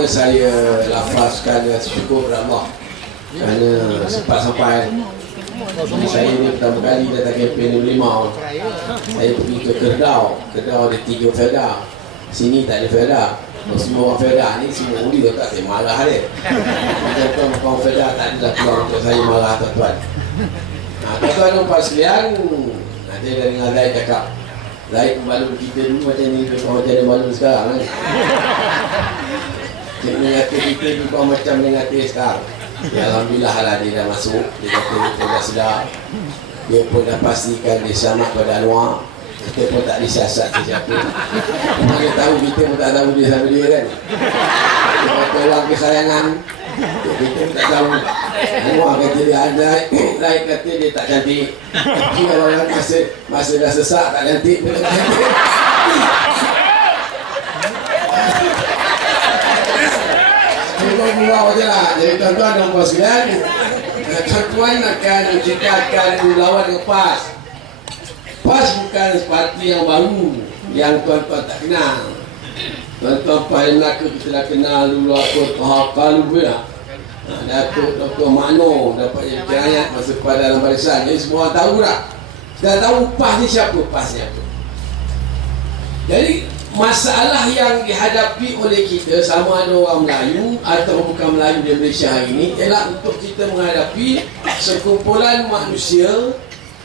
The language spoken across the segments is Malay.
pertama saya lafazkan syukur kepada Allah kerana sempat sampai. Jadi saya ni pertama kali datang kempen Limau. Saya pergi ke Kedah ada 3 Felda. Sini tak ada Felda. Semua orang Felda ni semua uli tak, saya marah dia. Tuan-tuan Felda tak ada peluang untuk saya marah tuan-tuan. Tuan-tuan dan puan sekalian, dia dah dengar Zaid cakap, Zaid balun kita dulu macam ni, macam ada balun sekarang kan. Dia mengata kita juga macam mengata sekarang. Ya, Alhamdulillah lah dia dah masuk. Dia kata kita dah sedar. Dia pun dah pastikan dia selamat pada Anwar. Kita pun tak disiasat sesiapa. Dia tahu, kita pun tak tahu dia sama dia kan. Dia kata orang kesayangan, kita pun tak tahu. Anwar kata dia Zaid, Zaid kata dia tak cantik. Tapi kalau orang masa dah sesak tak cantik pun tak cantik. Murah je lah. Jadi tuan-tuan dan puan sekalian, tuan-tuan akan menciptakan lawan dengan PAS. PAS bukan parti yang baru yang tuan-tuan tak kenal. Tuan-tuan paling Melaka kita dah kenal dulu apa Kalu pun lah. Datuk Dr. Mano dapat jadi rakyat masa pada dalam barisan. Jadi semua orang tahu dah. Dah tahu PAS ni siapa, PAS ni apa. Jadi masalah yang dihadapi oleh kita, sama ada orang Melayu atau bukan Melayu di Malaysia hari ini, ialah untuk kita menghadapi sekumpulan manusia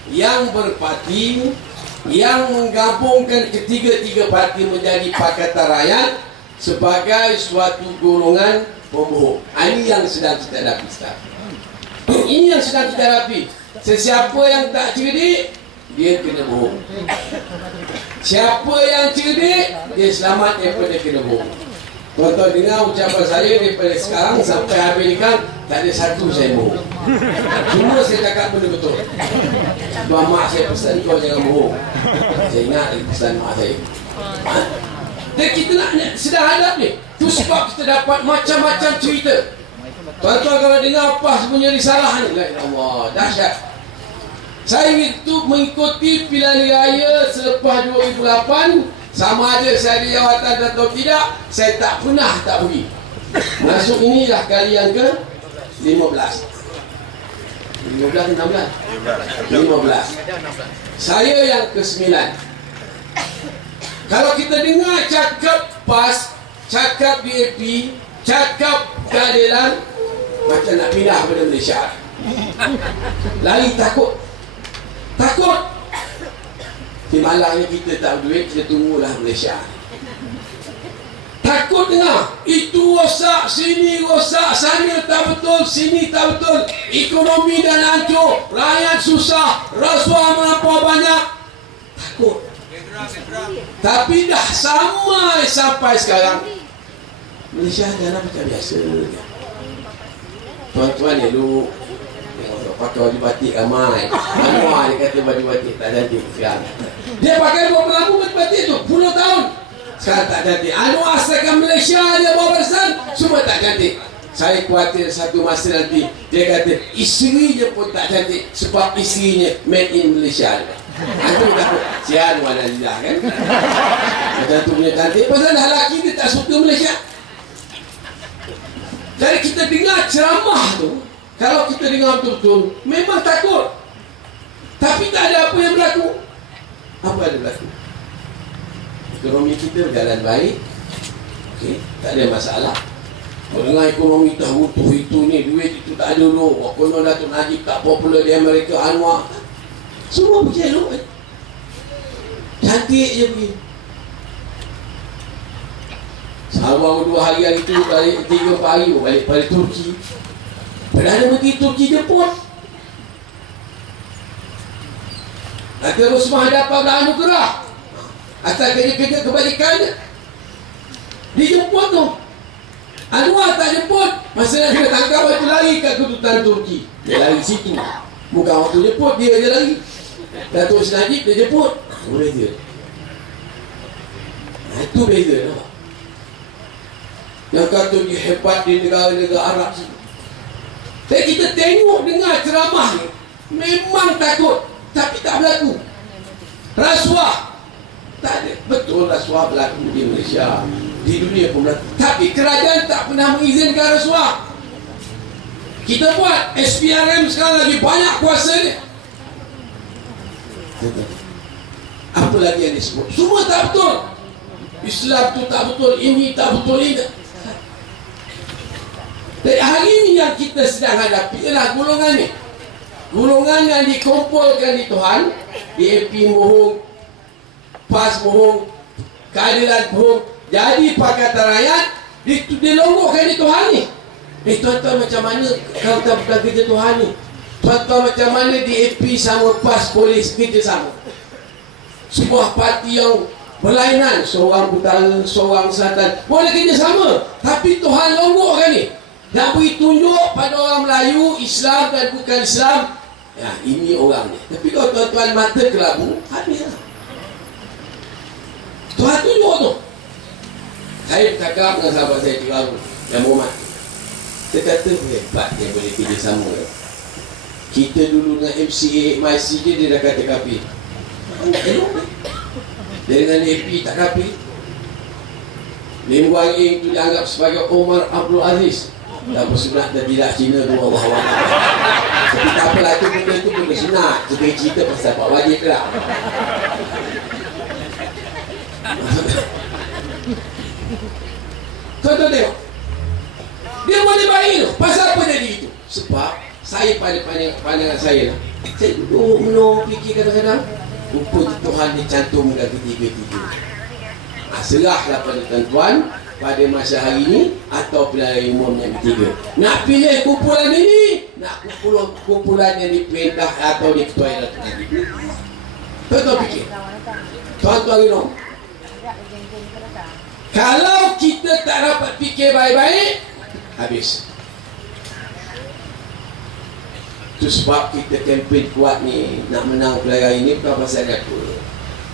yang berparti, yang menggabungkan ketiga-tiga parti menjadi Pakatan Rakyat sebagai suatu golongan pembohong. Ini yang sedang kita hadapi sekarang. Ini yang sedang kita hadapi. Sesiapa yang tak cerdik, dia kena bohong. Siapa yang cerdik, dia selamat daripada kena bohong. Tuan-tuan dengar ucapan saya daripada sekarang sampai habis ni kan, tak ada satu saya bohong. Semua saya cakap benda betul. Tuan mak saya pesan, tuan jangan bohong. Saya ingat lagi pesan mak saya. Dan kita nak sedang hadap ni. Itu sebab kita dapat macam-macam cerita. Tuan-tuan kalau dengar apa punya risalah ni, ya Allah, dahsyat. Saya itu mengikuti pilihan raya selepas 2008. Sama ada saya di jawatan atau tidak, saya tak pernah tak pergi. Masuk inilah kali yang ke 15. 15 16. Saya yang ke 9. Kalau kita dengar cakap PAS, cakap BAP, cakap keadilan, macam nak pindah pada Malaysia. Lari takut. Di malangnya kita tak duit, kita tunggulah Malaysia. Takut dengar, itu rosak, sini rosak, sana tak betul, sini tak betul. Ekonomi dah hancur, rakyat susah, rasuah melampau banyak. Takut. Tapi dah sampai sekarang, Malaysia jalan macam biasa. Tuan-tuan ya lu pakai baju batik ramai. Anwar dia kata baju batik tak cantik sekarang. Dia pakai berapa lama baju batik tu? Puluh tahun. Sekarang tak cantik. Anwar asalkan Malaysia dia bawa barisan, semua tak cantik. Saya khawatir satu masa nanti dia kata isteri je pun tak cantik sebab isterinya made in Malaysia. Itu takut si Anwar Nazizah kan. Macam tu punya cantik. Pasal dah lelaki dia tak suka Malaysia. Jadi kita dengar ceramah tu, kalau kita dengar betul-betul, memang takut. Tapi tak ada apa yang berlaku. Apa yang berlaku? Ekonomi kita berjalan baik. Okey, tak ada masalah. Dengan ekonomi dah butuh itu ni, duit itu tak ada dulu. Konon Datuk Najib tak popular di Amerika, Anwar. Semua pergi elok. Cantik je pergi. Baru 2 hari tu balik, 3-4 hari balik pada Turki. Perdana Menteri Turki jemput. Terus menghadapan anugerah atas kerja-kerja kebajikan. Dijemput tu. Anwar tak jemput. Masa dia tangkap waktu lari kat kedutaan Turki. Dia lari situ. Bukan waktu jemput, dia je lari. Datuk Najib dia jemput. Beza. Itu beza. Nampak? Yang kata dia hebat di negara-negara Arab sini. Dan kita tengok dengar ceramah ni, memang takut, tapi tak berlaku. Rasuah tak ada. Betul rasuah berlaku di Malaysia. di dunia pun berlaku. Tapi kerajaan tak pernah mengizinkan rasuah. Kita buat SPRM sekarang lagi banyak kuasa dia. Apa lagi yang disebut? Semua tak betul. Islam tu tak betul, ini tak betul, ini tak. Dan hari ini yang kita sedang hadapi ialah golongan ni. Golongan yang dikumpulkan di Tuhan, DAP bohong, PAS bohong, keadilan bohong, jadi Pakatan Rakyat dilonggokkan di Tuhan ni. Tuan-tuan macam mana kalau tak bukan kerja Tuhan ni? Tuan-tuan macam mana DAP sama PAS polis kerja sama? Sebuah parti yang berlainan, seorang utara, seorang selatan, boleh kerja sama, tapi Tuhan longgokkan ni. Nak beri tunjuk pada orang Melayu, Islam dan bukan Islam, ya ini orang ni. Tapi kalau tuan-tuan mata kelabu, habislah. Tuhan tunjuk tu. Saya bercakap dengan sahabat saya di baru, yang Muhammad. Saya kata hebat dia boleh kerja sama. Kita dulu dengan MCA, MIC dia dah kata kapi. Dia dengan AP tak kapi. Lim Wang Ying tu dianggap sebagai Omar Abdul Aziz. Tak bersunat dan tidak Cina tu Allah Allah. Tapi tak apalah, itu benda tu benda sunat. Kita cerita pasal Pak Wajib ke tak? Tuan-tuan tengok, dia boleh baik tu. Pasal apa jadi itu? Sebab saya pada pandangan saya lah, saya duduk menung fikir kadang-kadang, rupa Tuhan dicantumkan ketiga-tiga. Serahlah pada tuan-tuan pada masa hari ini atau pilihan umum yang ketiga. Nak pilih kumpulan ini, nak kumpulan yang diperintah atau diketuai Datuk Najib. Tuan-tuan fikir, tuan-tuan minum. Kalau kita tak dapat fikir baik-baik, habis. Itu sebab kita kempen kuat ni, nak menang pilihan raya ini bukan pasal apa.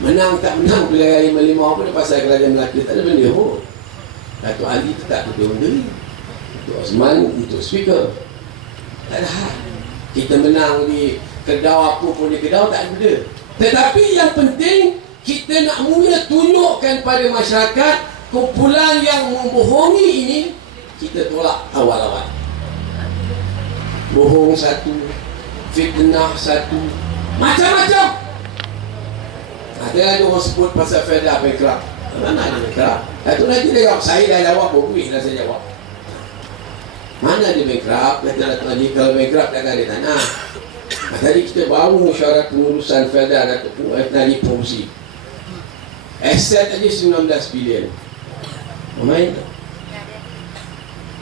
Menang tak menang pilihan raya 55 pun pasal kerajaan Melaka, tak ada benda pun. Datuk Ali tetap ketua menteri, Datuk Osman untuk speaker. Tak ada hal. Kita menang di Kedah apa pun di Kedah, tak ada benda. Tetapi yang penting, kita nak mula tunjukkan pada masyarakat kumpulan yang membohongi ini, kita tolak awal-awal. Bohong satu, fitnah satu, macam-macam. Ada orang sebut pasal Felda bankrupt. Mana ada bankrupt? Datuk Najib dia jawab, saya dah jawab, berduit dah saya jawab. Mana ada bankrupt? Kata Datuk Najib, kalau bankrupt takkan ada tanah. Tadi kita baru mesyuarat pengurusan Felda Datuk Najib Fauzi. Aset aja 19 bilion. Main tak?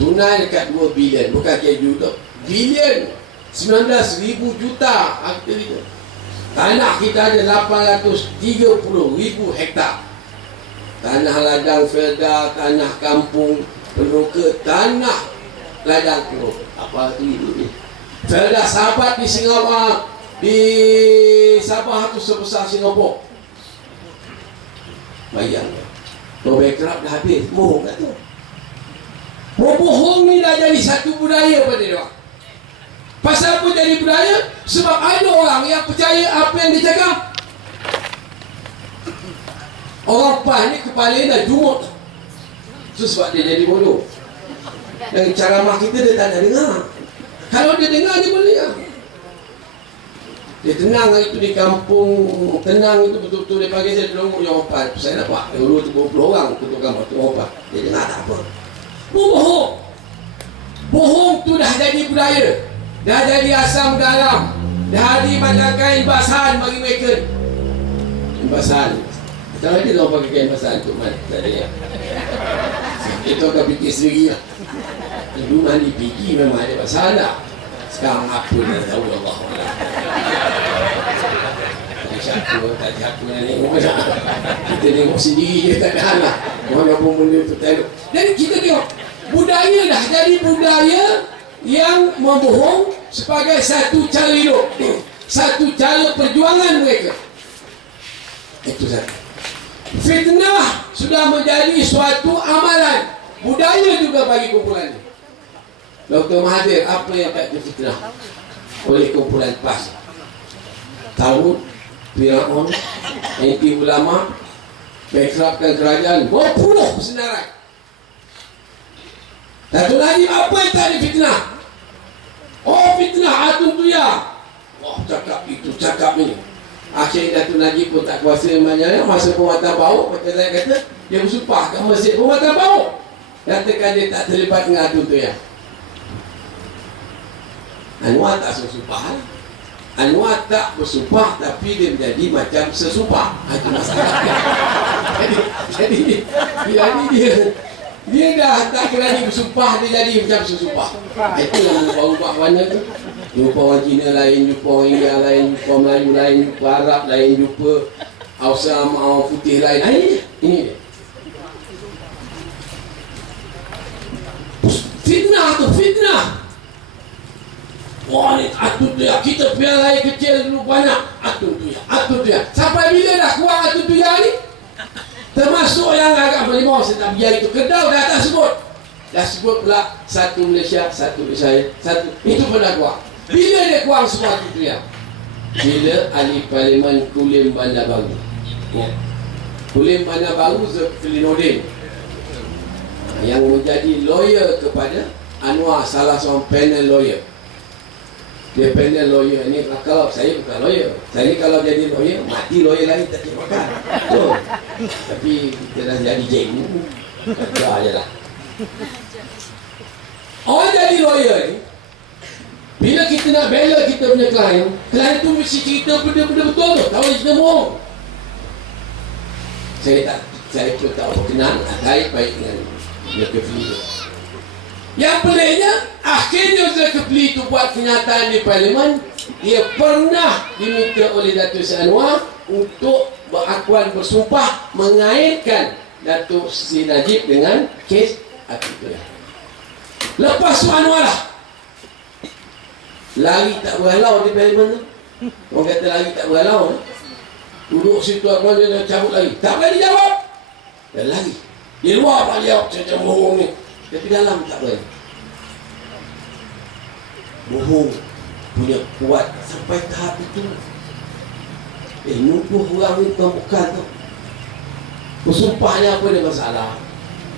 Tunai dekat 2 bilion, bukan juta. Bilion 19,000 juta harga kita. Tanah kita ada 830,000 hektar. Tanah ladang Felda, tanah kampung Penuka, tanah ladang Penuh. Apa tu itu? Felda sahabat di Singapura, di Sabah tu sebesar Singapura. Bayangkan. Kalau bankrupt dah habis, bohong kat tu. Bohong ni dah jadi satu budaya pada dia. Pasal apa jadi budaya? Sebab ada orang yang percaya apa yang dia cakap. Orang PAS ni kepala dah jumut. Itu sebab dia jadi bodoh. Dan ceramah kita dia tak nak dengar. Kalau dia dengar, dia boleh lah. Dia tenang itu di kampung, tenang itu betul-betul dia panggil saya tolong orang PAS. Saya dapat dulu 20 orang ketua kampung orang PAS. Dia dengar tak apa. Bohong. Bohong tu dah jadi budaya. Dah jadi asam garam. Dah jadi macam kain basahan bagi mereka. Kain basahan. Kalau dia orang pakai kain basahan untuk mana? Tak ada ya. Itu akan fikir sendiri lah. Dulu mandi pergi memang ada basahan dah. Sekarang apa dah tahu Allah. Tak siapa, tak siapa nak tengok macam. Kita tengok sendiri je tak ada hal lah. Walaupun benda tu tak ada. Jadi kita tengok, budaya dah jadi budaya yang membohong sebagai satu cara hidup, satu cara perjuangan mereka. Itu saja. Fitnah sudah menjadi suatu amalan, budaya juga bagi kumpulan ini. Dr. Mahathir, apa yang tak difitnah oleh kumpulan PAS? Tahun Firaun, anti ulama, bankruptkan kerajaan, berpuluh senarai. Datuk Najib apa yang tadi fitnah? Oh fitnah Atun Tuya. Wah cakap itu, cakap ini. Akhirnya Datuk Najib pun tak kuasa banyak. Masa Permata Bauk, macam saya kata, dia bersumpah kat masjid Permata Bauk. Katakan dia tak terlibat dengan Atun Tuya. Anwar tak bersumpah. Anwar tak bersumpah, tapi dia menjadi macam sesumpah. Itu masalah. Jadi dia dah tak berani bersumpah, dia jadi macam sesumpah. Itu yang ubah-ubah warna tu. Jumpa orang Cina lain, jumpa orang India lain, jumpa Melayu lain, jumpa Arab lain, jumpa Hausa sama orang putih lain. Ini dia. Fitnah tu, fitnah. Wah ni Atun Tuya, kita biar air kecil dulu banyak. Atun Tuya. Sampai bila dah kurang Atun Tuya ni? Termasuk yang agak berimau, saya tak biar itu. Kedau dah tak sebut. Dah sebut pula satu Malaysia, satu Israel, satu. Itu pun dah kurang. Bila dia kurang semua Atun Tuya? Bila ahli parlimen Kulim Bandar Baru. Kulim Bandar Baru Zulkifli Nordin yang menjadi lawyer kepada Anwar, salah seorang panel lawyer. Dia panel lawyer ni, kalau saya bukan lawyer. Saya ni kalau jadi lawyer, mati lawyer lain tak kira makan. Tapi kita dah jadi cikgu, kata je lah. Orang jadi lawyer ni, bila kita nak bela kita punya klien tu mesti cerita benda-benda betul tu. Tak boleh cerita bohong. Saya pun tak berkenan, baik dengan Zulkifli tu. Yang peliknya, akhirnya Zulkifli itu buat kenyataan di parlimen. Dia pernah diminta oleh Datuk Seri Anwar untuk berakuan bersumpah mengaitkan Datuk Seri Najib dengan kes Atun Tuya. Lepas tu Anwar lah lari tak berhalau di parlimen tu. Orang kata lari tak berhalau, duduk situ apa dia cabut lagi. Tak berani jawab. Dia lari. Di luar tak jawab macam bohong ni. Tapi dalam tak boleh. Bohong punya kuat sampai tahap itu. Nuduh orang ni bukan tu. Bersumpahnya apa dia masalah.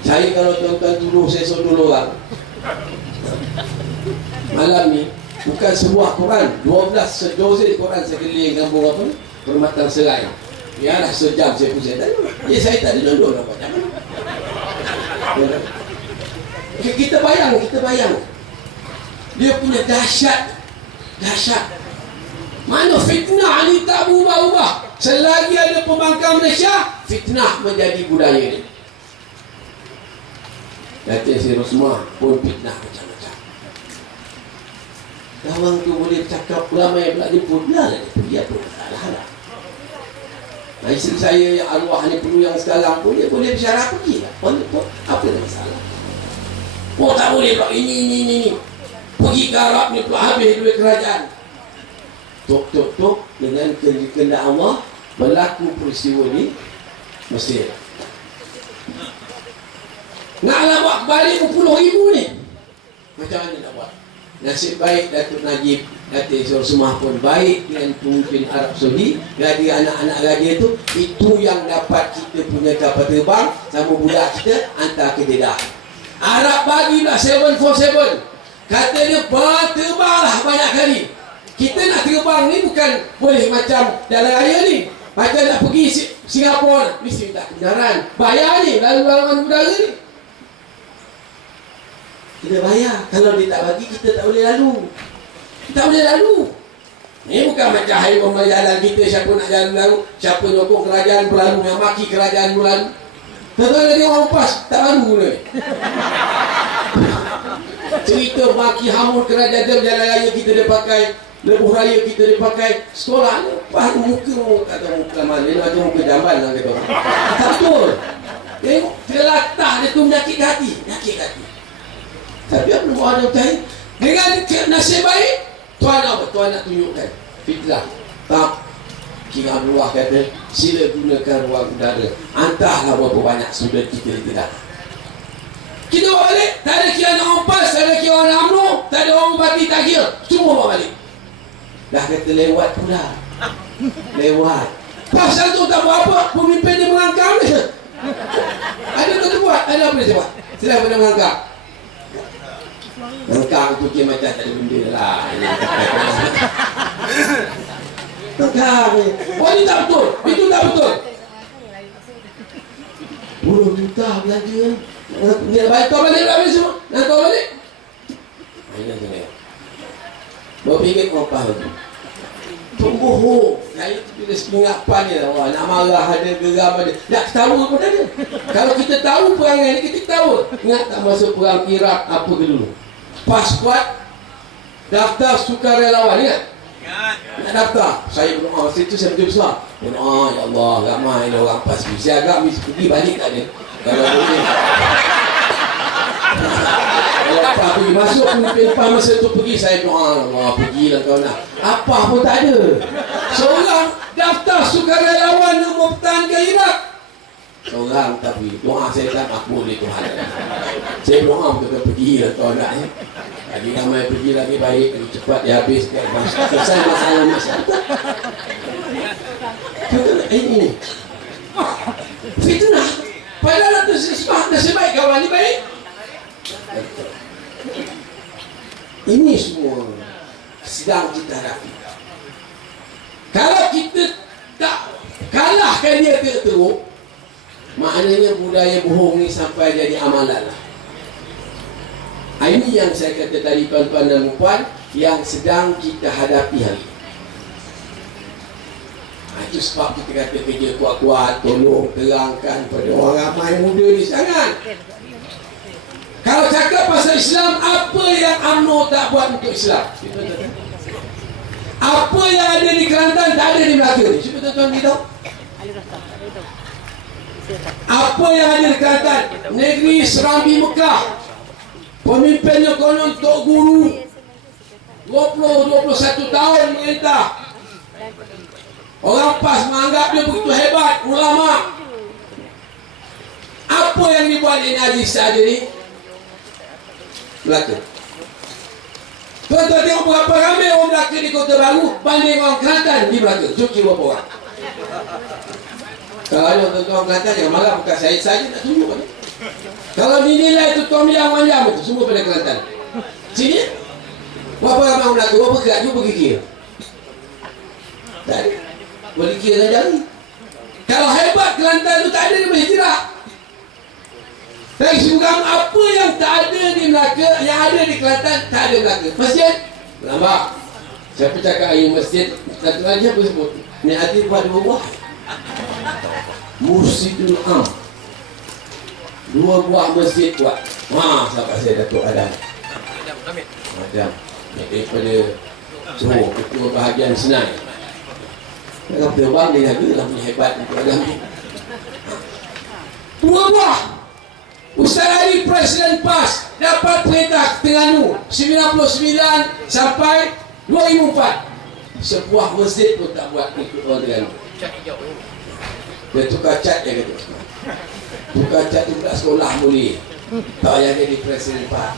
Saya kalau tuan-tuan tuduh saya suruh orang. Malam ni bukan sebuah Quran, 12 sedozen Quran saya keliling kampung apa ni? Permatan Serai. Yalah sejam saya pusing tadi. Saya tak duduk nak baca. Kita bayang. Dia punya dahsyat. Mana fitnah ni tak berubah-ubah. Selagi ada pembangkang Malaysia, fitnah menjadi budaya ni. Datuk Seri Rosmah pun fitnah macam-macam. Orang tu boleh cakap ramai pula dia pun biarlah dia pergi apa masalah lah. Isteri saya yang arwah ni perlu yang sekarang pun dia boleh bersyarah pergi lah. Apa yang masalah? Oh tak boleh pula ini. Pergi ke Arab ni pula habis duit kerajaan. Tok dengan kehendak Allah berlaku peristiwa ni Mesir. Naklah buat balik 40,000 ni. Macam mana nak buat? Nasib baik Datuk Najib, Datuk Seri Rosmah pun baik dengan pemimpin Arab Saudi. Jadi anak-anak raja itu yang dapat kita punya kapal terbang sama budak kita hantar ke Jeddah. Arab bagi pula 747. Kata dia terbanglah banyak kali. Kita nak terbang ni bukan boleh macam jalan raya ni. Macam nak pergi Singapura mesti minta kebenaran. Bayar ni lalu-laluan udara ni. Kita bayar. Kalau dia tak bagi, kita tak boleh lalu. Ni bukan macam hari pembayaran kita. Siapa nak jalan lalu, siapa nyokong kerajaan berlalu, yang maki kerajaan berlalu. Tuan-tuan dia orang pas, tak lalu ni. Cerita maki hamur kerajaan dia, jalan raya kita dia pakai, lebuh raya kita dia pakai, sekolah ni pas muka kata muka mana, dia macam muka jamban lah kata orang. Tak betul. Tengok telatah dia tu menyakit hati. Tapi apa buat ada utai? Dengan nasib baik, Tuan apa? Tuan nak tunjukkan fitrah. Tak. King Abdullah kata, sila gunakan ruang udara. Hantarlah berapa banyak student kita di Kedah. Kita bawa balik, tak ada kira nak ompas, tak ada kira orang UMNO, tak ada orang bupati, tak kira. Semua bawa balik. Dah kata lewat pula. Lewat. Pasal tu tak buat apa, pemimpin dia mengangkang je. Ada kata buat, ada apa dia buat? Sila pada mengangkang. Engkang tu dia macam tak ada benda lah. Engkang ni. Oh ni tak betul. Itu tak betul. 10 juta belanja. Dia baik kau balik habis semua. Nak kau balik. Ini tengok. Berfikir kau apa lagi? Pembohong. Saya tu bila sepingapan ni lah. Nak marah ada, geram ada. Tak ketawa pun ada. Kalau kita tahu perangai ni, kita ketawa. Ingat tak masuk perang Iraq apa ke dulu? Paskuat daftar sukarelawan, ingat? Nak daftar. Saya berdoa. Masa itu saya betul besar. Berdoa, ya Allah, ramai ni orang PAS. Saya agak pergi balik tak ada. Kalau boleh. Kalau apa pergi masuk pemimpin masa tu pergi, saya doa, Allah pergilah kau nak. Apa pun tak ada. Seorang daftar sukarelawan yang mempertahankan Iraq. Seorang tapi doa saya tak makbul di Tuhan. Saya doa betul pergilah kau nak. Lagi ramai pergi lagi baik, lagi cepat dia habis. Selesai masalah masyarakat. Ini fitnah. Padahal itu nasib baik kawan ni baik. Ini semua sedang kita hadapi. Kalau kita tak kalahkan dia teruk, maknanya budaya bohong ni sampai jadi amalan lah. Ini yang saya kata tadi tuan-tuan dan puan, yang sedang kita hadapi hari ini. Itu sebab kita kata kerja kuat-kuat, tolong terangkan pada orang ramai muda ni sangat. Kalau cakap pasal Islam, apa yang UMNO tak buat untuk Islam? Apa yang ada di Kelantan tak ada di Melaka ni? Cuba tuan-tuan beritahu. Apa yang ada di Kelantan? Negeri Serambi Mekah. Pemimpinnya konon Tok Guru. 20-21 tahun merintah. Orang PAS menganggap dia begitu hebat, ulama. Apa yang dibuat di Najis saja ni? Melaka. Tuan-tuan tengok berapa ramai orang Melaka di Kota Baru banding orang Kelantan di Melaka. Cuci berapa orang? Kalau ada tuan-tuan Kelantan yang marah bukan saya saja nak tunjuk kan? Kalau dinilai tu Tom Yang Wanjam itu semua pada Kelantan. Sini berapa ramai orang Melaka? Berapa gerak? Cuba pergi kira. Tak ada. Boleh kira jari. Kalau hebat Kelantan tu tak ada, dia boleh hijrah. Tapi sekarang apa yang tak ada di Melaka, yang ada di Kelantan tak ada Melaka. Masjid nampak. Siapa cakap air masjid, satu lagi apa sebut? Ni hati buat 2 buah. Mursidul Am. 2 buah masjid buat. Sahabat saya Datuk Adam. Adam. Daripada Johor, Ketua Bahagian Senai. Kalau terbang dia jaga lah punya hebat untuk Adam ni. 2 buah. Ustaz Ali Presiden PAS dapat perintah Terengganu 99 sampai 2004. Sebuah masjid pun tak buat ikut orang Terengganu. Dia tukar cat dia kata. Tukar cat tu budak sekolah boleh. Tak payah jadi Presiden PAS.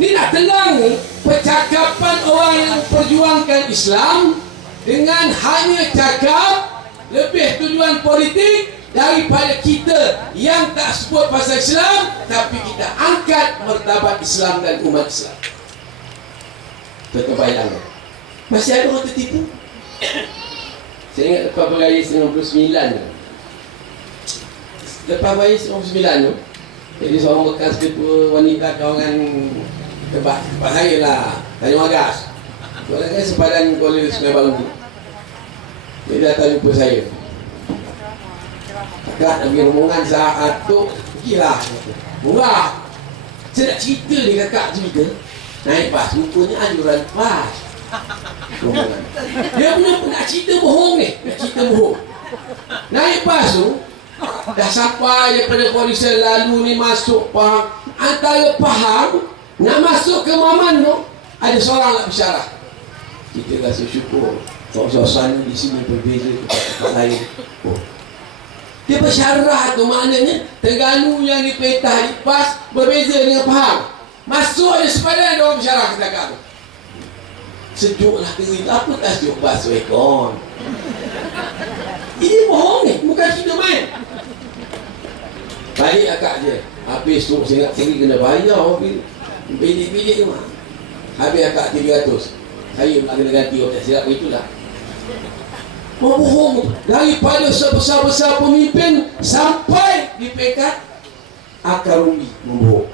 Ni nak telang ni percakapan orang yang perjuangkan Islam dengan hanya cakap lebih tujuan politik daripada kita yang tak sebut pasal Islam tapi kita angkat martabat Islam dan umat Islam. Terbayang masih ada orang tertipu. Saya ingat lepas beraya 99 tu, lepas beraya 99 tu, jadi seorang bekas ketua wanita kawangan tempat saya lah, Tanjung Agas. Orang kan sepadan Kuala Sungai Baru. Dia datang jumpa saya. Kakak nak pergi rombongan saat tu, pergilah. Murah. Saya nak cerita ni, kakak cerita. Naik PAS, rupanya anjuran PAS. Rombongan. Dia punya nak cerita bohong ni. Nak cerita bohong. Naik PAS tu, dah sampai daripada Korisel lalu ni masuk Pahang. Antara Pahang, nak masuk ke Maman tu, ada seorang nak bersyarah. Kita rasa syukur. Suasana di sini berbeza dengan tempat lain. Dia bersyarah tu maknanya Terengganu yang dipetah di PAS berbeza dengan Pahang. Masuk ada sepadan ada orang bersyarah kata tu. Sejuklah kering. Apa tak sejuk bas rekon? Ini bohong ni, bukan kita main. Balik akak je. Habis tu saya ingat sendiri kena bayar. Bilik-bilik rumah. Habis akak 300. Saya nak kena ganti otak silap itulah. Bohong daripada sebesar-besar pemimpin sampai di peringkat akar umbi membohong.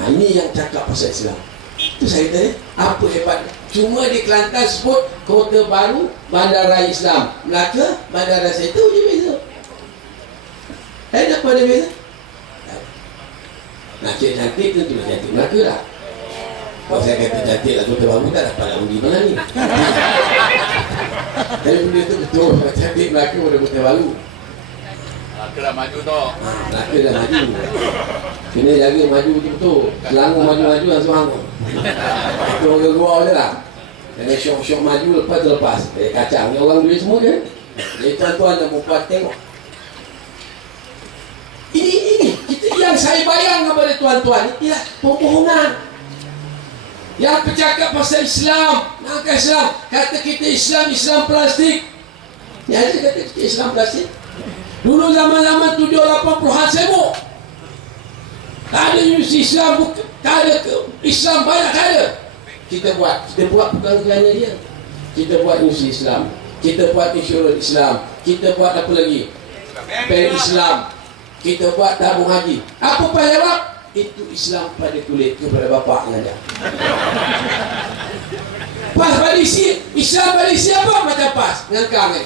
Ini yang cakap pasal Islam. Itu saya tanya, apa hebat? Cuma di Kelantan sebut Kota Baru Bandaraya Islam. Melaka Bandaraya saya tu je beza. Apa ada beza? Nak cik cantik tentulah cantik Melaka lah. Kalau saya kata cantik lah Kota Baru, tak dapat nak undi mana ni. Tapi benda tu betul. Cantik Melaka pada Kota Baru. Melaka dah maju tu. Melaka dah maju. Kena jaga maju betul-betul. Selangor maju-maju langsung hangur. Itu orang luar je lah. Jangan syok-syok maju lepas terlepas. Kacang ni orang duit semua je. Jadi tuan-tuan dan perempuan tengok. Ini kita yang saya bayang kepada tuan-tuan, ialah pembohongan. Yang bercakap pasal Islam, angkat Islam, kata kita Islam plastik. Ya, dia kata kita Islam plastik. Dulu zaman-zaman 70-80-an sibuk. Tak ada universiti Islam, tak ada Islam banyak tak ada. Kita buat bukan kerana dia. Kita buat universiti Islam, kita buat insurans Islam, kita buat apa lagi? Pen Islam, kita buat tabung haji. Apa jawab? Itu Islam pada kulit kepada bapa dengan dia. Pas pada isi, Islam pada isi apa? Macam pas, ngangkang ni.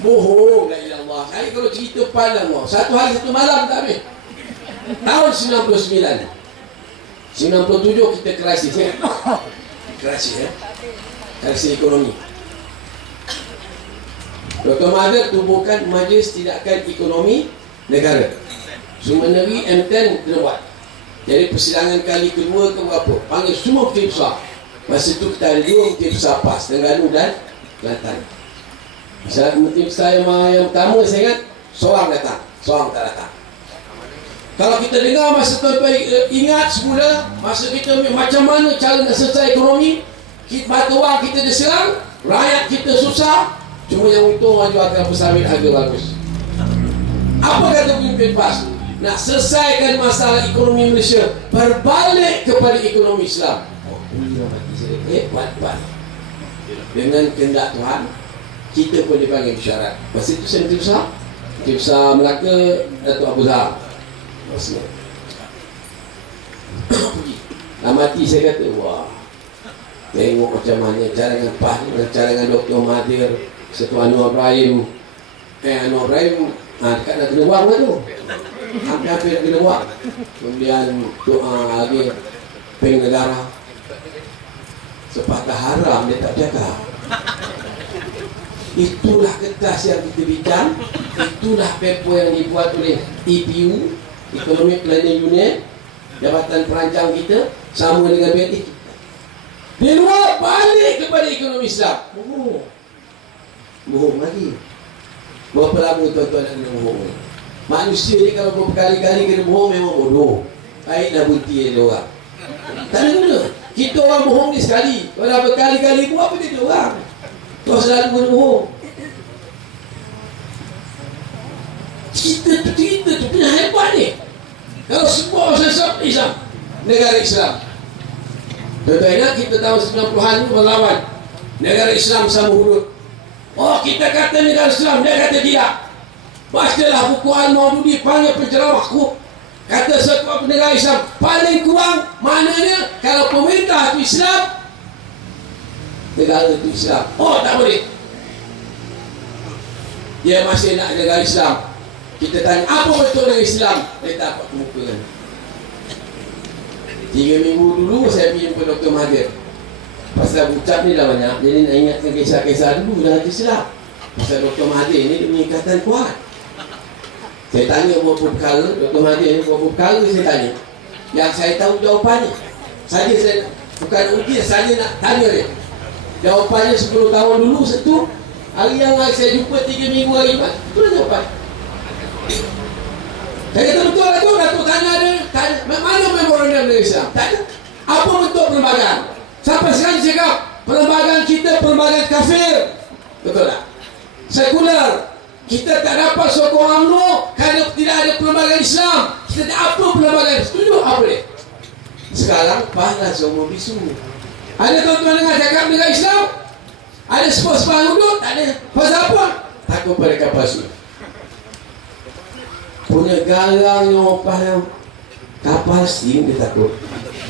Bohong la ilaha illallah. Saya kalau cerita pandang satu hari satu malam tak habis. Tahun 99, 97 kita krisis ya. Krisis ekonomi. Dr. Mahathir tubuhkan Majlis Tindakan Ekonomi Negara. Sumeneri M10 kena buat. Jadi persidangan kali kedua ke berapa? Panggil semua menteri besar. Masa itu kita ada 2 menteri besar PAS, Terengganu dan Kelantan. Misalnya menteri besar yang pertama saya ingat seorang datang, seorang tak datang. Kalau kita dengar masa tuan-tuan ingat semula masa kita macam mana cara nak selesai ekonomi, mata wang kita diserang, rakyat kita susah, cuma yang untung maju akan bersambit harga bagus. Apa kata pemimpin PAS? Nak selesaikan masalah ekonomi Malaysia, berbalik kepada ekonomi Islam. Buat. Dengan kehendak Tuhan, kita pun dipanggil syarat. Masa itu saya Menteri Besar Melaka, Datuk Abu Zahar. Pergi. Mati saya kata, wah, tengok macam mana cara dengan PAS ni, cara dengan Dr. Mahathir, Ketua Anwar Ibrahim. Anwar Ibrahim, dekat nak kena wang lah tu. Hampir-hampir nak kena wang. Kemudian doa lagi, peng negara. Sepatah haram dia tak jaga. Itulah kertas yang kita bincang. Itulah paper yang dibuat oleh EPU, Economic Planning Unit, Jabatan Perancang kita, sama dengan BNI. Dia luar balik kepada ekonomi Islam. Bohong lagi. Berapa lama tuan-tuan nak kena bohong? Manusia ni kalau berkali-kali kena bohong memang bodoh. Baiklah berhenti dia orang. Tak ada guna. Kita orang bohong ni sekali. Kalau berkali-kali buat apa dia orang? Kau selalu kena bohong. Kita tu punya hebat ni. Kalau semua orang Islam, negara Islam. Tuan-tuan ingat kita tahun 90-an melawan negara Islam sama hudud. Oh, kita kata negara Islam, dia kata tidak. Bacalah buku Al-Maududi, panggil penceramahku. Kata sekuat negara Islam, paling kurang maknanya kalau pemerintah itu Islam, negara itu Islam. Oh, tak boleh. Dia masih nak negara Islam. Kita tanya, apa betul negara Islam? Dia tak dapat kemukakan. 3 minggu dulu saya pergi jumpa Dr. Mahathir. Pasal ucap ni dah banyak, jadi nak ingatkan kisah-kisah dulu dah hati silap. Pasal Dr. Mahathir ni dia punya ikatan kuat. Saya tanya beberapa perkara, Dr. Mahathir ni beberapa perkara saya tanya, yang saya tahu jawapannya. Saja saya, bukan uji, saja nak tanya dia. Jawapannya 10 tahun dulu satu, hari yang saya jumpa 3 minggu hari lepas, itulah jawapan. Saya kata betul lah tu, Datuk tanya dia, mana memorandum negara Islam? Tak ada. Apa bentuk perlembagaan? Sampai sekarang cakap perlembagaan kita perlembagaan kafir. Betul tak? Sekular. Kita tak dapat sokong UMNO kerana tidak ada perlembagaan Islam. Kita tak apa perlembagaan. Setuju? Apa dia? Sekarang panas semua bisu. Ada tuan-tuan dengar cakap negara Islam? Ada sebab-sebab duduk? Tak ada. Pasal apa? Takut pada kapal sudah. Punya garangnya orang kapal sing dia takut.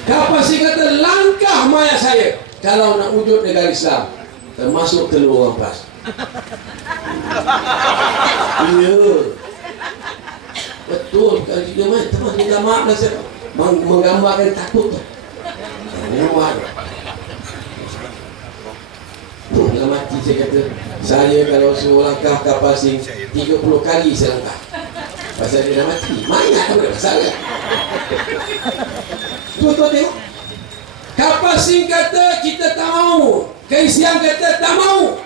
Kapal sing kata langkah mayat saya kalau nak wujud negara Islam, termasuk telur orang pas. Ya, betul. Kalau dia main teman minta maaf lah, saya menggambarkan takut. Memang dah mati saya kata. Saya kalau suruh langkah kapal sing 30 kali saya langkah. Pasal dia dah mati. Mayat tak boleh masalah. Tuan-tuan tengok. Kapal sing kata kita tak mau. Keisian kata tak mau.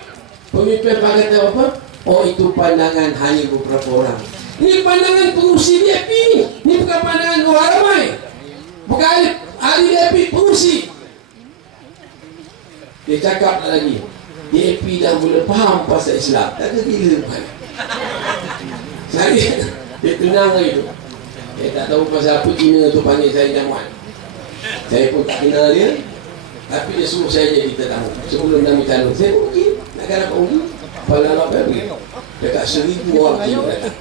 Pemimpin kata apa? Oh, itu pandangan hanya beberapa orang. Ini pandangan pengurusi DAP. Ini bukan pandangan orang ramai. Bukan ahli DAP, pengurusi. Dia cakap lagi, DAP dah mula faham pasal Islam. Tak ada gila bukan. Saya dia tenang lagi tu. Dia tak tahu pasal apa Cina tu panggil saya jamuan. Saya pun tak kenal dia. Tapi dia suruh saya jadi tetamu. Sebelum Nabi Tanur, saya pun pergi. Nak dapat undi. Pada Allah pergi. Dekat 1,000 orang Cina datang.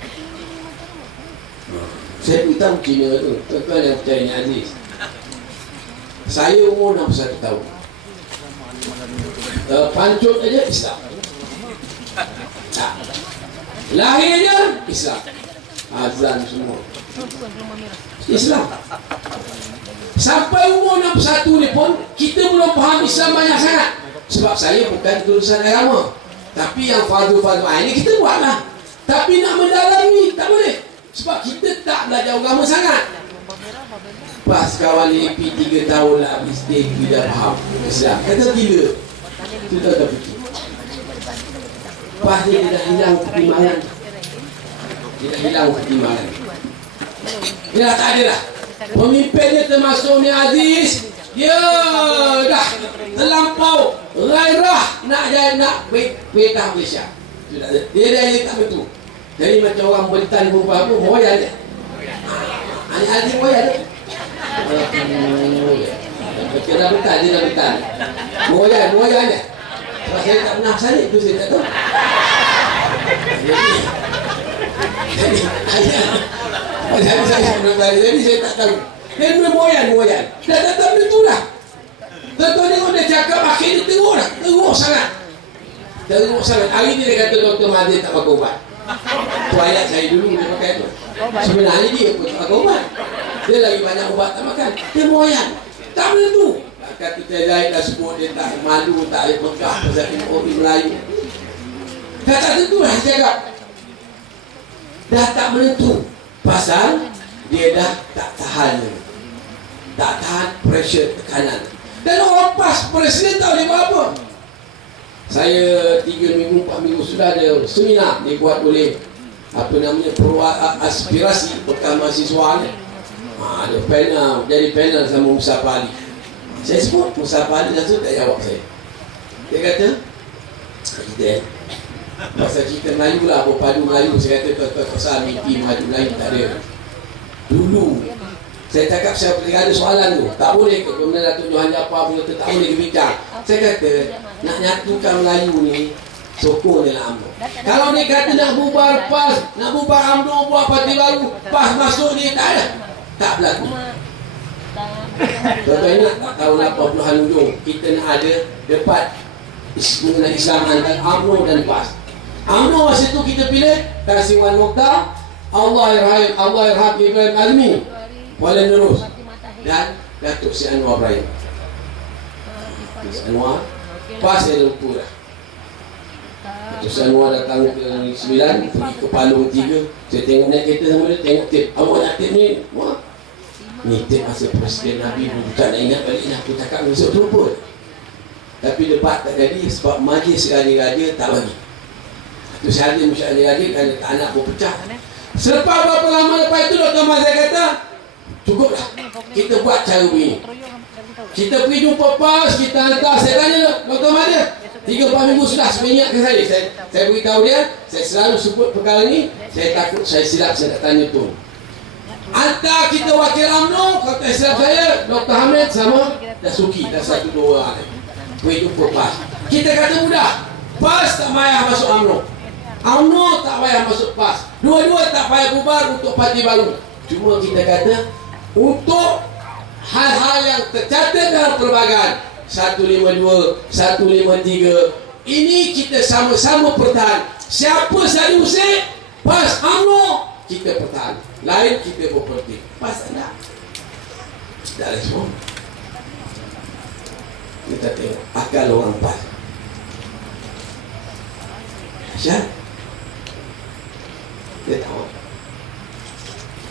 Saya beritahu Cina tu. Tuan-tuan yang percaya Aziz. Saya umur 61 tahun. Pancut aja Islam. Tak. Lahirnya Islam. Azan semua Islam. Sampai umur 61 ni pun kita belum faham Islam banyak sangat. Sebab saya bukan tulisan agama, tapi yang fardu-fardu ini kita buatlah. Tapi nak mendalami tak boleh, sebab kita tak belajar agama sangat. Pas kawan AP 3 tahun lah habis degree dah faham Islam. Kata gila. Kita tak fikir. Pas dia dah hilang pertimbangan. Dia dah hilang pertimbangan. Dia dah tak ada dah. Pemimpinnya termasuk ni Aziz. Dia dah terlampau gairah nak petah Malaysia. Dia dah tak betul. Jadi macam orang bertan perempuan apa, moyan dia. Aziz moyan dia. Dia dah bertan, dia dah bertan. Moyan dia. Sebab saya tak pernah salib tu, saya tak tahu. Jadi saya tak tahu. Dia moyan. Dah tak betul dah. Tuan-tuan tengok dia cakap akhirnya teruk dah. Teruk sangat. Hari ni dia kata Dr. Mahathir tak pakai ubat. Tu ayat saya dulu dia pakai tu. Sebenarnya dia pun tak pakai ubat. Dia lagi banyak ubat tak makan. Dia moyan. Tak menentu. Kata Zahid dah sebut dia tak malu, tak ada pegah pasal MOE Melayu. Dah tak tentu lah dia cakap. Dah tak menentu. Pasal dia dah tak tahan. Tak tahan pressure tekanan. Dan orang PAS Presiden tahu dia buat apa. Saya 3 minggu 4 minggu sudah ada seminar dibuat oleh apa namanya aspirasi bekas mahasiswa ni. Ada panel, jadi panel sama Musa Ali. Saya sebut Musa Ali dah tu tak jawab saya. Dia kata kita pasal cerita Melayu lah, berpadu Melayu. Saya kata tuan-tuan mimpi maju Melayu tak ada. Dulu saya cakap saya ada soalan tu, tak boleh ke kemudian Datuk Johan Jaafar pun kata tak boleh berbincang. Saya kata nak nyatukan Melayu ni sokong dia lah UMNO. Kalau dia kata nak bubar PAS, nak bubar UMNO, buat parti baru, PAS masuk ni tak ada, tak berlaku. Tuan-tuan ingat tak tahun 80-an hujung kita nak ada debat mengenai Islam antara UMNO dan PAS. UMNO masa tu kita pilih Tan Sri Wan Mokhtar, Allahyarham Ibrahim Azmi, Puan Nurus dan Datuk Seri Anwar Ibrahim. Anwar PAS saya lupa dah. Datuk Seri Anwar datang ke 9, pergi ke Palung 3. Saya tengok naik kereta sama dia, tengok tip. Awak nak tip ni? Wah, ni tip masa Presiden Nabi pun tak nak ingat balik ni. Aku cakap besok terlupa. Tapi debat tak jadi sebab majlis raja-raja tak bagi. Itu sahaja Majlis raja-raja kerana tak nak berpecah. Selepas berapa lama lepas itu Dr. Mahathir kata cukuplah, kita buat cara begini. Kita pergi jumpa PAS, kita hantar. Saya tanya Dr. Mahathir, 3-4 minggu sudah seminyak ke saya beritahu dia, saya selalu sebut perkara ni, saya takut saya silap, saya nak tanya tu. Hantar kita wakil UMNO, kata silap saya, Dr. Hamid sama Dasuki, dah 1-2 orang ni. Boleh jumpa PAS. Kita kata mudah, PAS tak payah masuk UMNO, UMNO tak payah masuk PAS, dua-dua tak payah bubar untuk parti baru. Cuma kita kata untuk hal-hal yang tercatat dalam perlembagaan 152, 153, ini kita sama-sama pertahan. Siapa saja usik PAS UMNO, kita pertahan. Lain kita berpolitik. PAS tak ada semua. Kita tengok akal orang PAS. Asyad, dia tahu.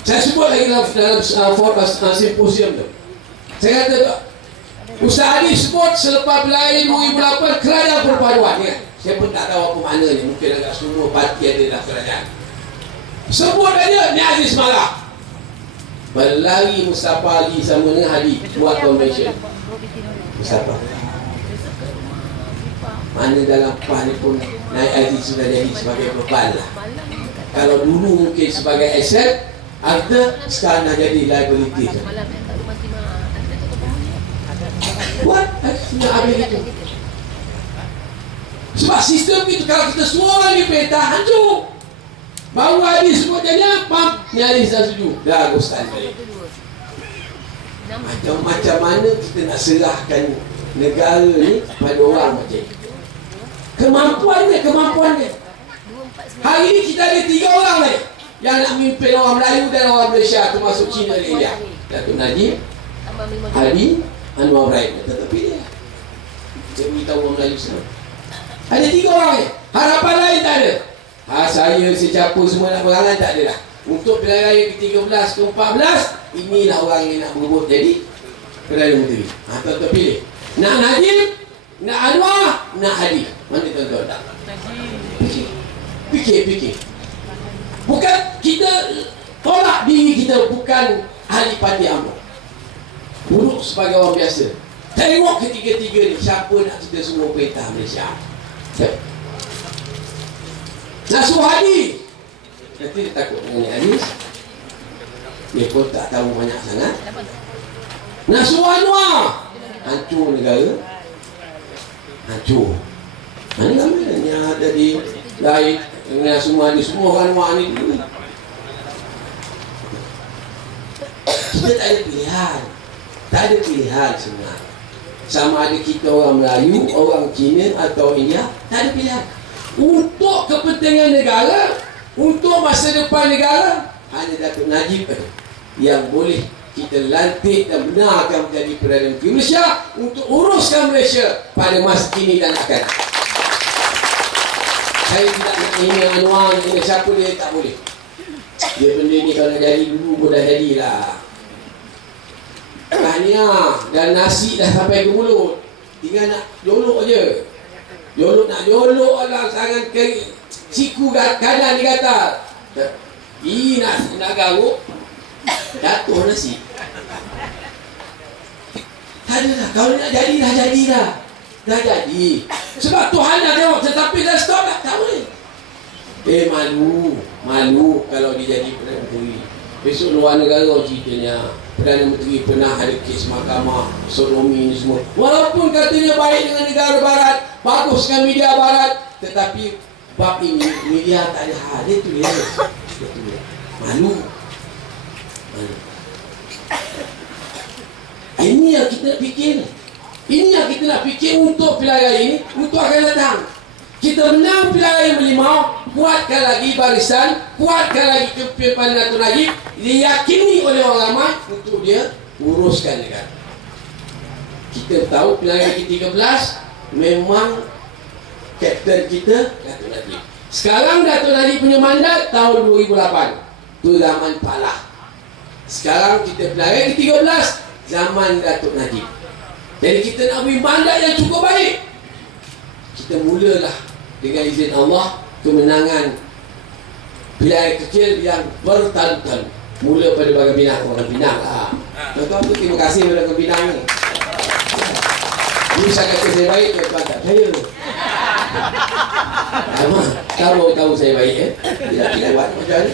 Saya sebut lagi dalam simposium tu. Saya kata tu, Ustaz Adi sebut selepas Berlahir 2008 kerajaan perpaduan ya. Saya pun tak tahu apa makna ni. Mungkin agak semua parti ada dalam kerajaan. Sebut aja, ni Aziz marah. Berlari Mustafa Ali sama dengan Hadi buat convention. Mustafa mana dalam PAS ni pun naik Aziz sudah jadi sebagai beban lah. Kalau dulu mungkin sebagai aset, harta, sekarang dah jadi liability. Buat nak ambil itu. Sebab sistem itu kalau kita semua orang di peta hancur. Baru hadis sebut jadinya pam nyaris dah setuju. Dah Agustan balik. Macam mana kita nak serahkan negara ni pada orang macam ni? Kemampuannya. Hari ni kita ada 3 orang ni yang nak memimpin orang Melayu dan orang Malaysia, termasuk Cina dan India. Datuk Najib, Hadi, Anwar Ibrahim. Tetap pilih. Saya beritahu orang Melayu semua. Ada 3 orang ni. Harapan lain tak ada. Saya, siapa semua nak berangan tak ada dah. Untuk pilihan raya ke-13 ke-14, inilah orang yang nak berebut jadi Perdana Menteri. Tuan-tuan pilih. Nak Najib, nak Anwar, nak Hadi. Mana tuan-tuan tak? Fikir. Bukan kita tolak diri kita, bukan ahli parti UMNO. Buruk sebagai orang biasa. Tengok ketiga-tiga ni, siapa nak kita semua perintah Malaysia. Nasuh Hadi, nanti dia takut dengan Aziz. Dia pun tak tahu banyak sangat. Nasuh Anwar, hancur negara. Hancur. Mana gambarnya ada di lain dengan semua ni, semua orang Anwar ni dulu. Kita tak ada pilihan. Tak ada pilihan sebenarnya. Sama ada kita orang Melayu, orang Cina atau India, tak ada pilihan. Untuk kepentingan negara, untuk masa depan negara, hanya Datuk Najib yang boleh kita lantik dan benarkan menjadi Perdana Menteri Malaysia untuk uruskan Malaysia pada masa kini dan akan. Saya tidak nak ini Anwar, ini siapa dia, tak boleh. Dia benda ni kalau jadi dulu pun dah jadilah. Tahniah dan nasi dah sampai ke mulut, tinggal nak jolok je. Nak jolok lah sangat ke siku kanan di kata. Nak garuk jatuh nasi. Tak ada lah. Kalau nak jadi dah jadilah. Dah jadi. Sebab Tuhan dah tengok, tetapi dah stop tak boleh. Malu kalau dia jadi Perdana Menteri. Besok luar negara ceritanya Perdana Menteri pernah ada kes mahkamah sodomi ni semua. Walaupun katanya baik dengan negara barat, bagus dengan media barat, tetapi bab ini media tak ada hal. Dia tulis. Malu. Ini yang kita nak fikir. Ini yang kita nak fikir untuk pilihan raya ini, untuk akan datang. Kita menang pilihan raya Merlimau, kuatkan lagi barisan, kuatkan lagi kepimpinan Datuk Najib, diyakini oleh orang ramai untuk dia uruskan negara. Kita tahu pilihan raya ke-13 memang kapten kita Datuk Najib. Sekarang Datuk Najib punya mandat tahun 2008. Itu zaman Palah. Sekarang kita pilihan raya ke-13 zaman Datuk Najib. Jadi kita nak beri mandat yang cukup baik. Kita mulalah dengan izin Allah kemenangan pilihan kecil yang bertalu-talu. Mula pada Bagan Pinang, Bagan Pinang lah. Tuan-tuan tu terima kasih kepada Bagan Pinang ni. Ini saya kata saya baik, tuan-tuan tak percaya. Tahu saya baik tidak buat macam ni.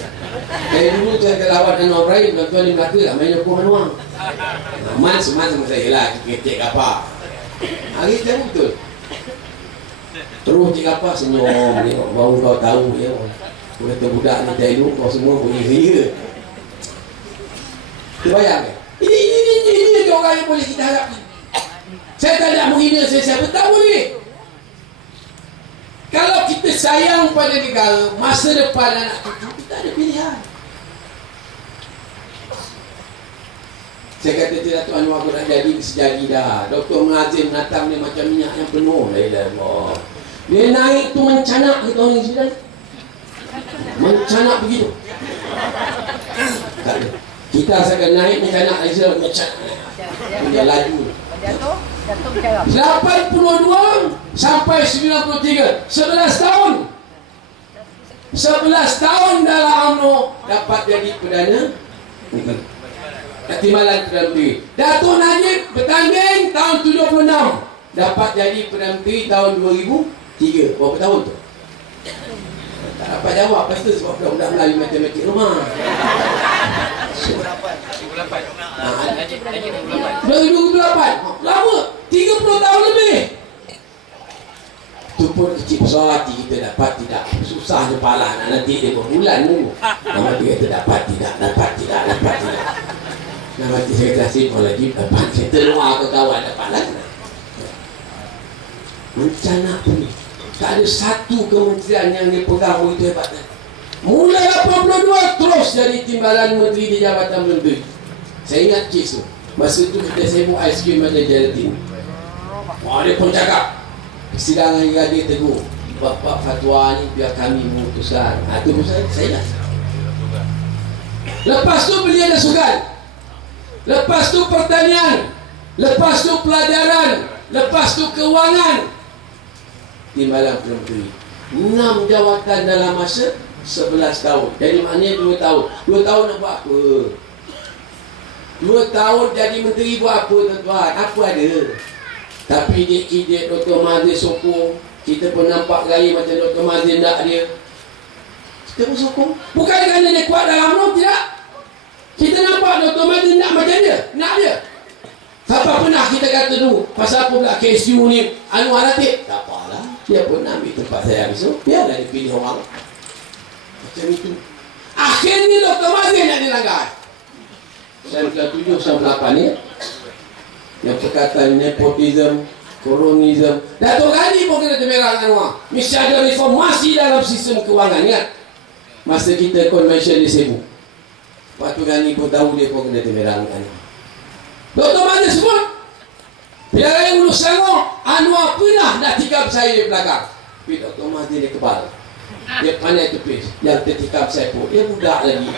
Dari dulu saya kelawat dengan orang lain, tuan-tuan di Melaka lah main Jepun manuang. Man sama saya lah, kecek apa. Hari macam betul. Terus cik apa senyum, tengok baru kau tahu ya. Kau kata budak ni dahulu kau semua punya ria. Terbayang kan? Ini orang yang boleh kita harap. Saya tak nak menghina siapa tak boleh. Kalau kita sayang pada negara, masa depan anak cucu, kita ada pilihan. Saya kata tidak Tuan aku nak jadi sejadi dah. Dr. Mazim Natam ni macam minyak yang penuh. Allah. Dia naik tu mencanak kita orang ni sudah. Mencanak begitu. Tak ada. Kita asalkan naik mencanak lagi sudah mencanak. Dia laju. Jatuh bercara. 82 sampai 93, 11 tahun. 11 tahun dalam UMNO dapat jadi perdana Timbalan Perdana Menteri. Datuk Najib bertanding tahun 76, dapat jadi Perdana Menteri tahun 2003. Berapa tahun tu? Tak dapat jawab. Pasti sebab budak-budak Melayu matematik rumah. 2008. Lama. 30 tahun lebih. Itu pun kecil besar hati kita dapat tidak. Susah je pala nak nanti dia berbulan dulu. Nama dia kata dapat tidak. Nama dia saya kata simpan lagi dapat. Saya terluar ke kawan dapat lagi. Rencana pun ni. Tak ada satu kementerian yang dia pegang begitu hebatnya. Mula 82 terus jadi timbalan menteri di Jabatan Menteri. Saya ingat kes tu. Masa tu kita sibuk aiskrim ada Jalatin. Wah, dia pun cakap persidangan yang dia tegur, bapa fatwa ni biar kami memutuskan. Itu pun saya ingat. Lepas tu beliau ada sukan. Lepas tu pertanian. Lepas tu pelajaran. Lepas tu kewangan. Timbalan Menteri. 6 jawatan dalam masa 11 tahun. Jadi maknanya 2 tahun. 2 tahun nak buat apa? 2 tahun jadi menteri buat apa tuan-tuan? Apa ada? Tapi dia Dr. Mahathir sokong. Kita pun nampak gaya macam Dr. Mahathir nak dia. Kita pun sokong. Bukan kerana dia kuat dalam UMNO, tidak. Kita nampak Dr. Mahathir nak macam dia. Nak dia. Siapa pernah kita kata dulu, pasal apa pula KSU ni Anwar Latif? Tak apalah. Dia pun nak ambil tempat saya besok. Biarlah dia pilih orang. Macam itu. Akhirnya Dr. Mahathir nak dilanggar. 97-98 ni. Yang perkataan nepotism, kolonism. Datuk Ghani pun kena temerang Anwar. Mesti ada reformasi dalam sistem kewangan. Ingat? Masa kita convention di Cebu. Datuk Ghani pun tahu dia pun kena temerang Anwar. Dr. Mahathir sebut. Bila raya Ulu Selangor, Anwar pernah nak tikam saya di belakang. Tapi Dr. Mahathir dia kebal. Dia pandai tepis. Yang tertikam saya pun, dia budak lagi.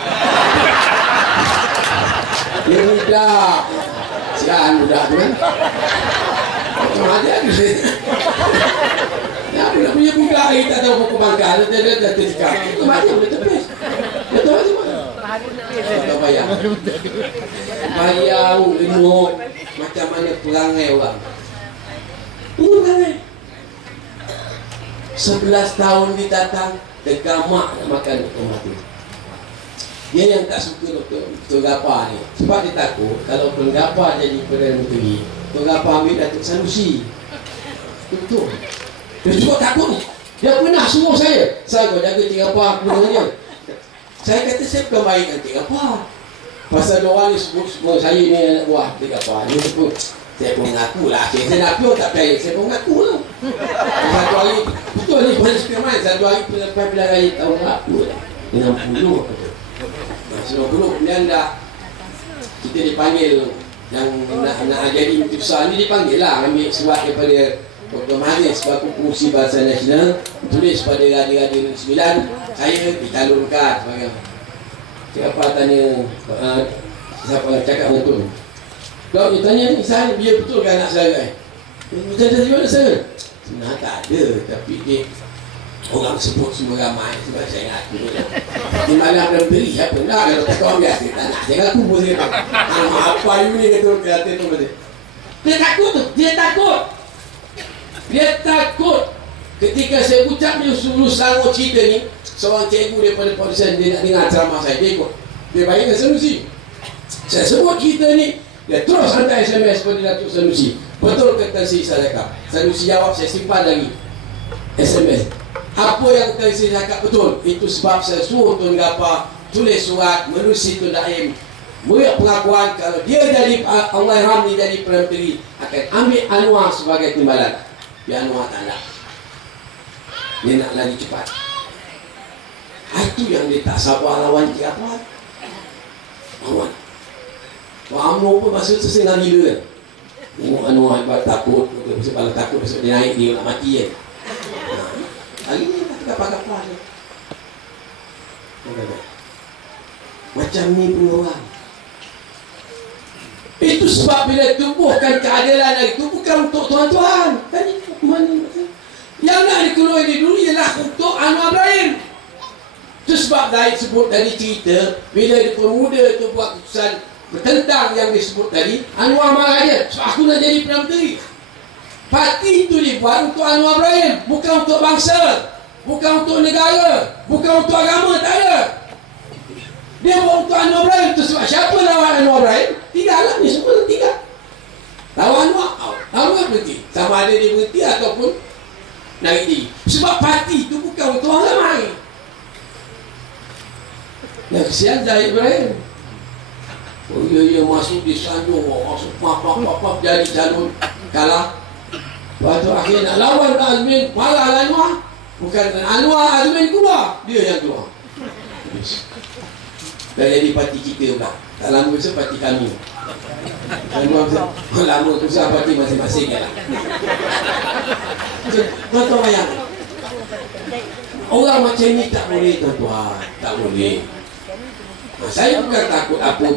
Dia budak. Sian budak tu kan. Dr. Mahathir ada saya. Dia nak punya budak lagi tak tahu pokok bangkal. Dia tertikam. Dr. Mahathir boleh tepis. Dr. Mahathir mana? Tak bayang. Bayang, remote. Macam mana perangai orang. Ini perangai. 11 tahun dia datang, tergamak nak makan Dr. Mahathir. Dia yang tak suka Dr. Gapar ni. Sebab dia takut kalau Dr. Gapar jadi Perdana Menteri, Dr. Gapar ambil Datuk Sanusi. Betul. Dia cuba takut ni. Dia pernah suruh saya kau jaga Cik Gapar aku dengan dia. Saya kata saya bukan baikkan Cik Gapar. Pasal diorang ni semua saya ni anak buah Cik Gapar. Dia pun saya pun mengaku lah. Saya nak pion tak percaya. Saya pun mengaku lah. Satu hari, betul ni pada Superman. Satu hari pilihan raya tahun berapa lah. 60 apa tu. 90 kemudian dah kita dipanggil yang nak jadi menteri besar ni dipanggil lah. Ambil surat daripada Dr. Mahathir sebagai Pengurusi Barisan Nasional. Tulis pada Radioradio 9. Saya ditalurkan sebagai siapa tanya siapa cakap dengan tu. Dok, dia tanya ni saya dia betul ke anak saya? Macam dia mana saya? Sebenarnya tak ada, tapi dia orang sebut semua ramai sebab saya ingat tu. Di malam dan beri apa nak kalau tak orang biasa tak nak. Jangan aku pun dia. Apa you ni kata tu. Dia takut tu, dia takut. Ketika saya ucap dia suruh sanggup cerita ni, seorang cikgu daripada Polisian dia nak dengar ceramah saya, dia ikut. Dia bayangkan Sanusi. Saya sebut cerita ni, dia terus hantar SMS kepada Datuk Sanusi. Betul kata saya cakap. Sanusi jawab, saya simpan lagi SMS. Apa yang saya cakap betul. Itu sebab saya suruh Tun Gapa tulis surat menerusi Tun Daim, beri pengakuan kalau dia jadi Allahyarham ni jadi Perdana Menteri, akan ambil Anwar sebagai timbalan. Dia Anwar tak nak. Dia nak lagi cepat. Itu yang dia tak sabar lawan Cik Apar. Lawan. Wah, UMNO pun masa tu senang gila kan. Tengok Anwar hebat, takut. Kalau takut besok dia naik, dia nak mati kan. Hari ni tak kapal-kapal je. Macam ni punya orang. Itu sebab bila tubuhkan keadilan itu bukan untuk tuan-tuan. Tadi mana? Yang nak dikeluarkan di dulu ialah untuk Anwar Ibrahim. Itu sebab Zahid sebut tadi cerita, bila dia pemuda tu buat keputusan bertentang yang disebut tadi, Anwar marah dia. So, aku nak jadi Perdana Menteri. Parti itu dibuat untuk Anwar Ibrahim, bukan untuk bangsa, bukan untuk negara, bukan untuk agama, tak ada. Dia buat untuk Anwar Ibrahim. Itu sebab siapa lawan Anwar Ibrahim, tinggallah ni semua tinggal. Lawan Anwar berhenti. Sama ada dia berhenti ataupun naik diri. Sebab parti itu bukan untuk orang ramai. Yang kesian Zahid Ibrahim. Oh ya, masuk di sanjung, masuk pap jadi calon, kalah. Lepas tu akhir nak lawan Azmin, malah Anwar. Bukan Anwar, Azmin keluar, dia yang keluar. Dah jadi parti kita pula. Tak lama tu parti kami. Lama tu sah parti masing-masing kan lah. Tuan-tuan bayang, orang macam ni tak boleh tuan-tuan. Tak boleh. Saya bukan takut apa.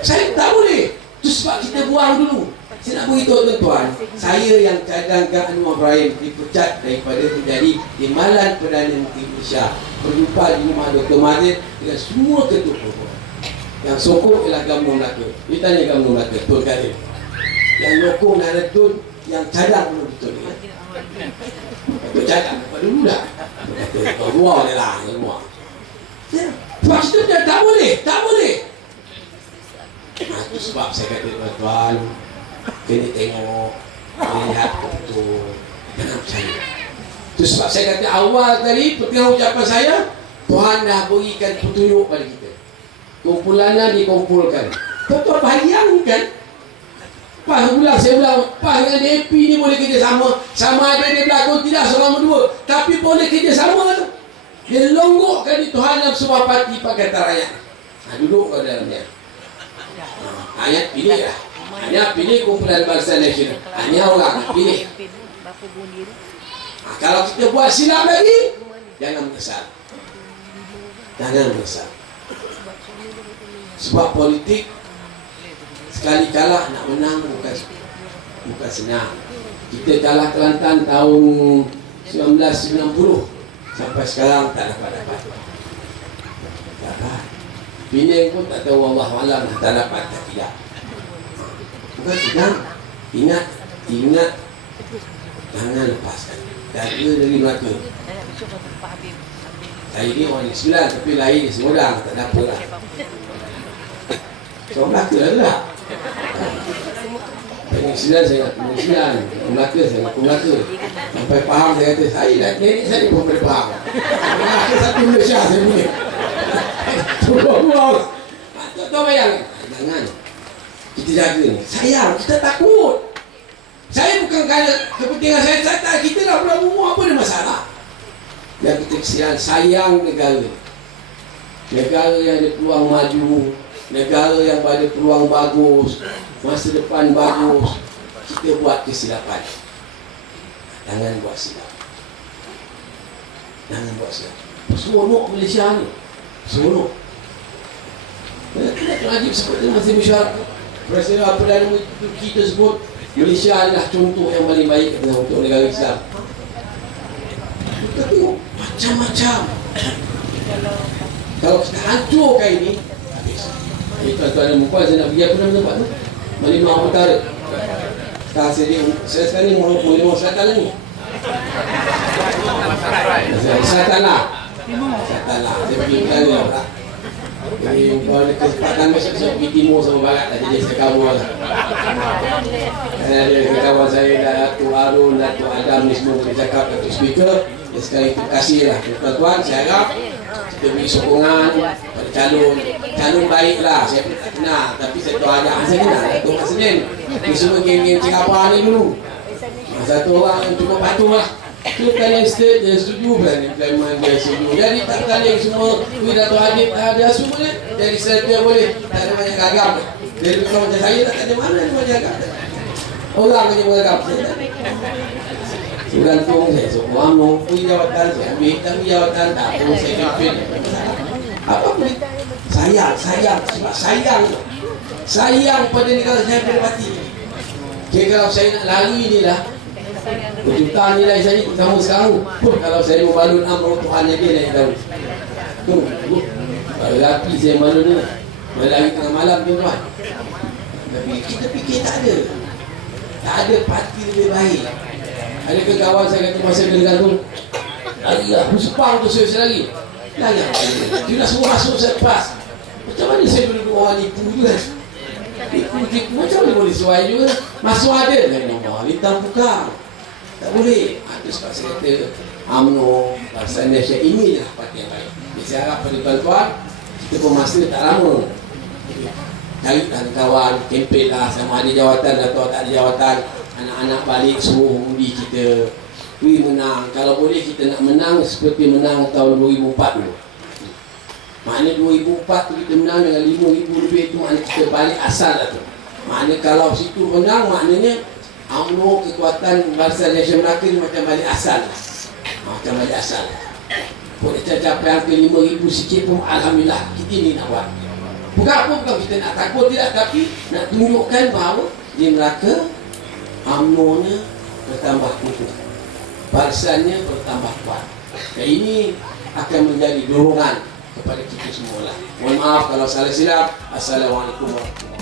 Saya tak boleh. Itu sebab kita buang dulu. Saya nak beritahu tuan-tuan, saya yang cadangkan Anwar Ibrahim dipecat daripada menjadi Timbalan Perdana Menteri Malaysia, berjumpa di rumah Dr. Mahathir dengan semua ketua perempuan. Yang sokong ialah Gambar Melaka. Dia tanya Gambar Melaka, Tun Kadir. Yang nyokong dan Tun, yang cadang belum betul. Itu cadang dapat dulu dah. Dia kata, keluar dia lah, keluar. Sebab kita tak boleh, tak boleh. Itu sebab saya kata tuan-tuan, kena tengok, lihat betul, jangan percaya. Itu sebab saya kata awal tadi, tengah ucapan saya, Tuhan dah berikan petunjuk pada kita. Kumpulannya dikumpulkan. Tuan-tuan bayangkan, PAS pula, saya bilang, PAS dengan DAP ni boleh kerjasama. Sama ada dia berlakon tidak seorang berdua, tapi boleh kerjasama tu. Dia longgokkan di Tuhan dalam sebuah parti Pakatan Rakyat. Duduk ke dalamnya. Ayat pilih lah. Hanya pilih kumpulan bangsa nasional. Hanya orang pilih. Kalau kita buat silap lagi, jangan menyesal. Jangan menyesal. Sebab politik sekali kalah nak menang bukan senang. Kita kalah Kelantan tahun 1990 sampai sekarang tak dapat. Penang pun tak tahu, Allah malam tak dapat tak tidak. Bukan senang. Ingat jangan lepaskan. Jaga dari Melaka. Saya ni orang Negeri Sembilan, tapi lain di Semodang, tak ada apa lah. So Melaka lah tu lah. Negeri Sembilan saya nak Negeri Sembilan, Melaka saya nak Melaka. Sampai faham saya kata, saya dah nenek saya pun boleh faham. Melaka satu Malaysia saya punya. Tuan-tuan bayang, jangan. Kita jaga ni. Sayang, kita takut. Saya bukan kerana kepentingan saya tak, kita dah pula umur, apa ada masalah. Yang kita kesian, sayang negara. Negara yang ada peluang maju, negara yang ada peluang bagus, masa depan bagus, kita buat kesilapan. Jangan buat silap. Jangan buat silap. Seronok Malaysia ni. Seronok. Tidak wajib seperti masih mesyuarat. Presiden Perdana Menteri kita sebut Malaysia adalah contoh yang paling baik untuk negara Islam. Kita tengok macam-macam. Kalau kita hancurkan ini, habis. Tuan-tuan dan puan, saya nak pergi apa nama tempat tu? Merlimau Utara. Sekarang saya sekarang ni Merlimau Selatan ni. Kesihatan lah. Kesihatan lah. Saya pergi bertanya lah tak. Jadi kalau ada kesempatan besok-besok pergi timur sama barat lah. Jadi saya kawan lah. Dan ada kawan saya Datuk Harun, Datuk Adam ni semua bercakap Datuk Speaker. Ya, sekali terima kasih lah tuan-tuan. Saya harap kita beri sokongan pada calon baik lah. Saya pun tak kenal, tapi saya tahu agak saya kenal Datuk Mat Senin. Ini semua geng-geng Cikapar ni dulu. Satu orang yang cuma patuh lah. Tu kalian state dia setuju plan implement dia setuju. Jadi tak kalian semua Datuk Adib ada semua ni. Jadi saya boleh tak ada banyak gagap. Jadi kalau macam saya tak ada mana ada banyak gagap. Orang yang menganggap saya. Tergantung saya semua mau punya jawatan saya ambil jawatan tak perlu saya pimpin. Apa pun sayang pada negara saya berbati. Okay, kalau saya nak lari ni lah kejutan nilai saya sama sekarang pun kalau saya mau balun amro Tuhan dia naik tahu tu rapi saya balun ni berlari tengah malam tuan-tuan. Tapi kita fikir tak ada parti lebih baik. Ada ke kawan saya kata masa kena tu lari lah Sepang tu saya lari dia nak suruh masuk saya lepas. Macam mana saya boleh buat orang nipu juga tipu macam mana boleh suai juga masuk ada nombor hitam buka tak boleh. Itu sebab saya kata UMNO Barisan Nasional ini lah parti yang baik. Saya harap pada tuan-tuan kita pun masa tak lama carikan kawan kempen lah sama ada jawatan atau tak ada jawatan. Anak-anak balik suruh undi kita pergi menang. Kalau boleh kita nak menang seperti menang tahun 2004 dulu. Maknanya 2004 tu kita menang dengan 5,000 lebih tu maknanya kita balik asal lah tu. Maknanya kalau situ menang maknanya UMNO kekuatan Barisan Nasional Melaka ni macam balik asal lah. Macam balik asal. Boleh capai angka 5,000 sikit pun alhamdulillah kita ni nak buat. Bukan kita nak takut tidak, tapi nak tunjukkan bahawa di Melaka UMNO-nya bertambah kukuh, barisannya bertambah kuat. Dan ini akan menjadi dorongan kepada kita semua lah. Mohon maaf kalau salah silap. Assalamualaikum warahmatullahi wabarakatuh.